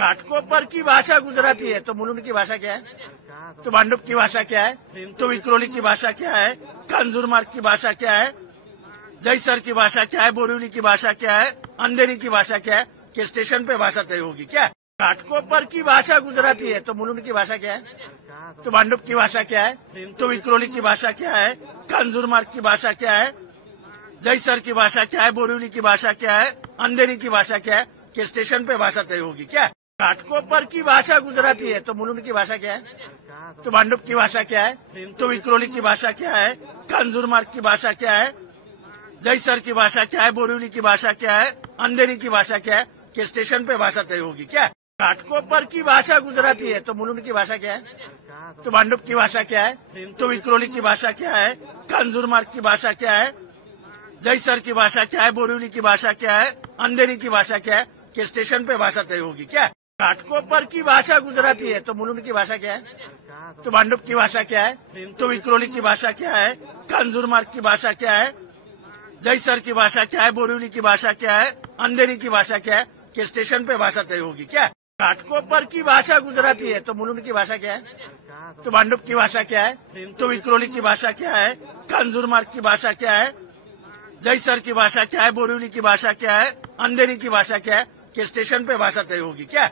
घाटकोपर की भाषा गुजराती है, तो मुलुंड की भाषा क्या है, तो मांडुप की भाषा क्या है, तो विक्रोली की भाषा क्या है, कांजूरमार्ग की भाषा क्या है, दहीसर की भाषा क्या है, बोरिवली की भाषा क्या है, अंधेरी की भाषा क्या है, कि स्टेशन पे भाषा तय होगी क्या? घाटकोपर की भाषा गुजराती है, तो मुलुंड की भाषा क्या है, तो मांडुप की भाषा क्या है, तो विक्रोली की भाषा क्या है, कांजूरमार्ग की भाषा क्या है, दहीसर की भाषा क्या है, बोरिवली की भाषा क्या है, अंधेरी की भाषा क्या है, कि स्टेशन पे भाषा तय होगी क्या? घाटकोपर की भाषा गुजराती है, तो मुलुंड की भाषा क्या है, तो मांडुप की भाषा क्या है, तो विक्रोली की भाषा क्या है, कांजूरमार्ग की भाषा क्या है, दहीसर की भाषा क्या है, बोरिवली की भाषा क्या है, अंधेरी की भाषा क्या है, कि स्टेशन पे भाषा तय होगी क्या? घाटकोपर की भाषा गुजराती है, तो मुलुंड की भाषा क्या है, तो मांडुप की भाषा क्या है, तो विक्रोली की भाषा क्या है, कांजूरमार्ग की भाषा क्या है, दहीसर की भाषा क्या है, बोरिवली की भाषा क्या है, अंधेरी की भाषा क्या है, कि स्टेशन पे भाषा तय होगी क्या? घाटकोपर की भाषा गुजराती है, तो मुलुंड की भाषा क्या है, तो मांडुप की भाषा क्या है, तो विक्रोली की भाषा क्या है, कांजूरमार्ग की भाषा क्या है, दहीसर की भाषा क्या है, बोरिवली की भाषा क्या है, अंधेरी की भाषा क्या है, कि स्टेशन पे भाषा तय होगी क्या? घाटकोपर की भाषा गुजराती है, तो मुलुंड की भाषा क्या है, तो मांडुप की भाषा क्या है, तो विक्रोली की भाषा क्या है, कांजूरमार्ग की भाषा क्या है, दहीसर की भाषा क्या है, बोरिवली की भाषा क्या है, अंधेरी की भाषा क्या है, कि स्टेशन पे भाषा तय होगी क्या?